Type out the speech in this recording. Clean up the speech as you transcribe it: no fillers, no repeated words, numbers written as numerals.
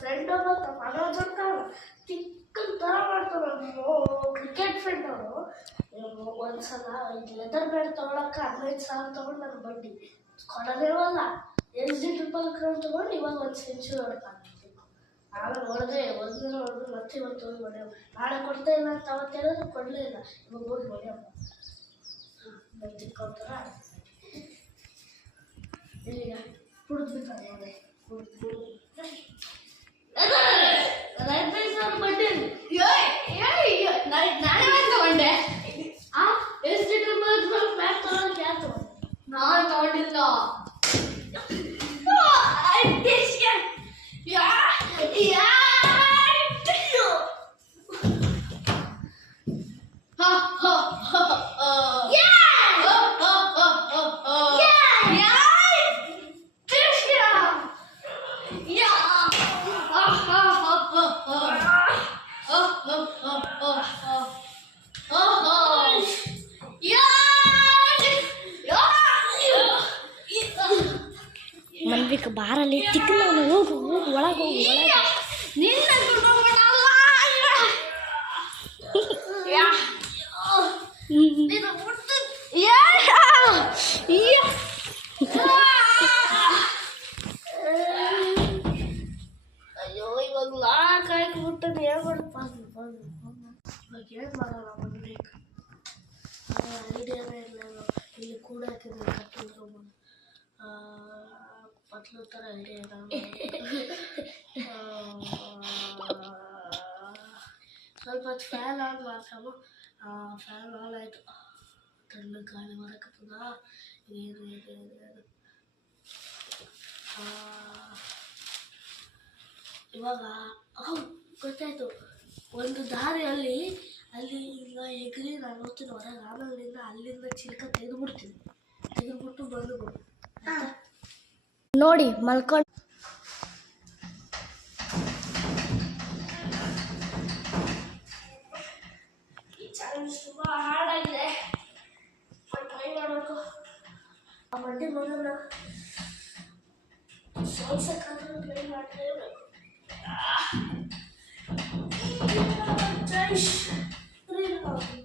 Friend ಒಬ್ಬ ಮನೋಜ್ ಅಂತ chicken ಥರ ಮಾಡ್ತಾರೆ. ಕ್ರಿಕೆಟ್ ಫ್ರೆಂಡ್ ಅವರು ಒಂದ್ಸಲ ಲೆದರ್ ಬ್ಯಾಟ್ ತೊಗೊಳಕ್ಕೆ 15,000 ತೊಗೊಂಡು ನಾನು ಬಡ್ಡಿ ಕೊಡೋದೇವಲ್ಲ SD ಟ್ರಿಪಲ್ ಕ್ರೌನ್ ತೊಗೊಂಡು ಇವಾಗ ಒಂದು ಸೆಂಚುರಿ ಹೊಡ್ತಾನೆ. ನಾಳೆ ಹೊಡೆದೆ ಒಂದಿನ ಹೊಡೆದು ಮತ್ತೆ ಇವತ್ತು ಹೋಗಿ ಹೊಡೆಯಮ್ಮ. ನಾಳೆ ಕೊಡ್ತಾ ಇಲ್ಲ ಅಂತ ಅವತ್ತು ಹೇಳಿದ್ರು ಕೊಡಲೇ ಇಲ್ಲ. ಇವಾಗ ಹೋಗಿ ಹೊಡೆಯಮ್ಮ ಚಿಕ್ಕೋತರ ಇಲ್ಲಿಗ ಕುಡಿದು ಬಿಟ್ಟಾನೆ ಅವನೇ ಕುಡಿದು ಬಡ್ಡಿ ನಾನೇ ತಗೊಂಡೆ. SD ಟ್ರಿಪಲ್ ಕ್ರೌನ್ ಬ್ಯಾಟ್ ತೊಗೊಳಕ್ಕೆ ಯಾರು ತಗೊಂಡೆ? ನಾನು ತಗೊಂಡಿಲ್ಲ. ಮನ್ವಿಕ ಬಾರಲ್ಲಿ ತಿಕ್ಕನ ಹೋಗು ಹೋಗು ಒಳಗೆ ಹೋಗು ನಿನ್ನ ಅಯ್ಯೋ ಇವಾಗ ಲಾಕ್ ಹಾಕಿಬಿಟ್ಟೆ ಹೇಳ್ಬಾರ್ದು. ಇವಾಗ ಏನು ಮಾಡೋಣ ಮನ್ವಿಕ ಐಡಿಯಾನೇ ಇಲ್ಲ. ಇಲ್ಲಿ ಕೂಡ ಹಾಕಿದ್ರೆ ಕಟ್ಟಿದ್ರು ಪತ್ಲು ಥರ ಐಡಿಯಾ ಇಲ್ಲ. ಸ್ವಲ್ಪ ಹೊತ್ತು ಫ್ಯಾನ್ ಆನ್ ಮಾಡ್ತಾವು. ಫ್ಯಾನ್ ಆನ್ ಆಯಿತು. ತಣ್ಣ ಗಾಳಿ ಬರಕತ್ತದ. ಏನು ಇವಾಗ ಗೊತ್ತಾಯ್ತು. ಒಂದು ದಾರಿಯಲ್ಲಿ ಅಲ್ಲಿ ಈಗ ಎಗ್ರಿ ನಾನು ಹೋಗ್ತೀನಿ ಹೊರಗೆ. ಆಮೇಲಿಂದ ಅಲ್ಲಿಂದ ಚಿಲ್ಕ ತೆಗೆದುಬಿಟ್ಟು ಬಂದು ನೋಡಿ ಮಲ್ಕೊಂಡು ಈ ಚಾಲೆಂಜ್ ತುಂಬ ಹಾರ್ಡ್ ಆಗಿದೆ. ಟ್ರೈ ಮಾಡಬೇಕು. ಆ ಮಂಡಿ ಮಗನ ಸೋಲ್ಸಕ್ಕಾದ್ರೂ ಟ್ರೈ ಮಾಡಲೇಬೇಕು. ಜೈ ಶ್ರೀ ರಾಮ್.